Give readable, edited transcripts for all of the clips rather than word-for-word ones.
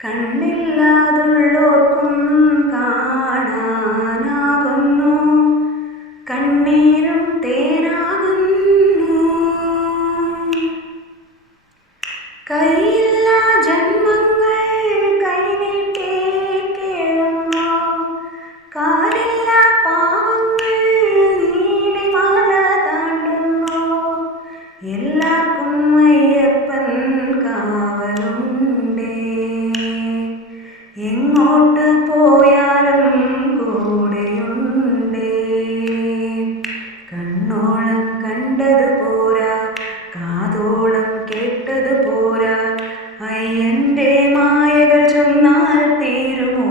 കണ്ണില്ലാതുള്ളോർക്കും കാണാനാകുന്നു, കണ്ണീരും തേനാകുന്നു. കൈയില്ലാ ജന്മങ്ങൾ കൈനീട്ടി കേഴുന്നു, കാലില്ലാ പാവങ്ങൾ നീലിമല താണ്ടുന്നു. എല്ലാവർക്കും അയ്യപ്പൻ കാവലുണ്ടേ, എങ്ങോട്ട് പോയാലും കൂടെയുണ്ടേ. കണ്ണോളം കണ്ടത് പോരാ, കാതോളം കേട്ടത് പോരാ, അയ്യൻ്റെ മായകൾ ചൊന്നാൽ തീരുമോ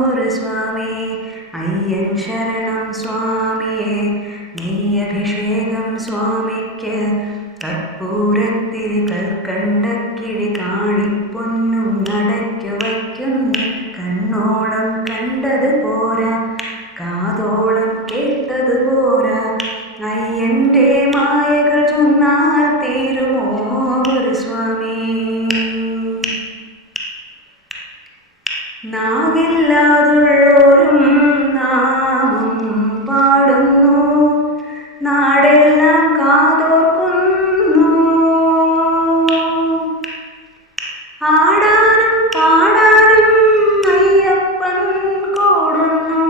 ഗുരുസ്വാമി? അയ്യൻ ശരണം സ്വാമിയെ, നെയ്യഭിഷേകം സ്വാമിക്ക്, കർപ്പൂരത്തിരി കൽക്കണ്ടക്കിഴി കാണിപ്പൊന്നും നടയ്ക്കു വയ്ക്കുന്നു. കണ്ണോളം കണ്ടത് പോരാ, കാതോളം കേട്ടത് പോരാ, അയ്യൻ്റെ മായകൾ ചൊന്നാൽ തീരുമോ ഗുരുസ്വാമി? നാവില്ലാതുള്ളോരും നാമം പാടുന്നു, നാടെല്ലാം കാതോർക്കുന്നു. ആടാനും പാടാനും അയ്യപ്പൻ കൂടുന്നു,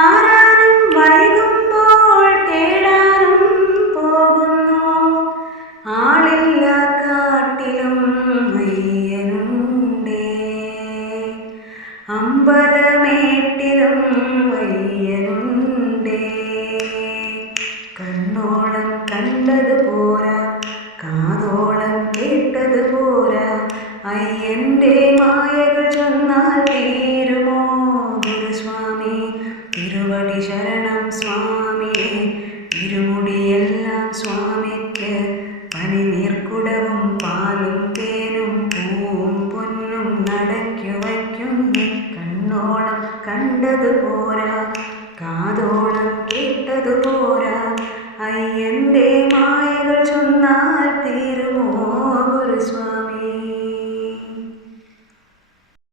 ആരാനും വൈകുമ്പോൾ തേടാനും പോകുന്നു. ആളില്ല കാട്ടിലും അയ്യനുണ്ടേ, അമ്പലമേട്ടിലും അയ്യനുണ്ടേ. കണ്ണോളം കണ്ടത് പോരാ, കാതോളം കേട്ടത് പോരാ, അയ്യൻ്റെ മായകൾ ചൊന്നാൽ തീരുമോ ഗുരുസ്വാമി? തിരുവടി ശരണം സ്വാമിയെ, ഇരുമുടിയെല്ലാം സ്വാമിക്ക്, പനിനീർക്കുടവും പാലും തേനും പൂവും പൊന്നും നടയ്ക്കു വയ്ക്കുന്നു. കണ്ണോളം കണ്ടത് പോരാ, കാതോളം കേട്ടത് പോരാ, അയ്യൻ്റെ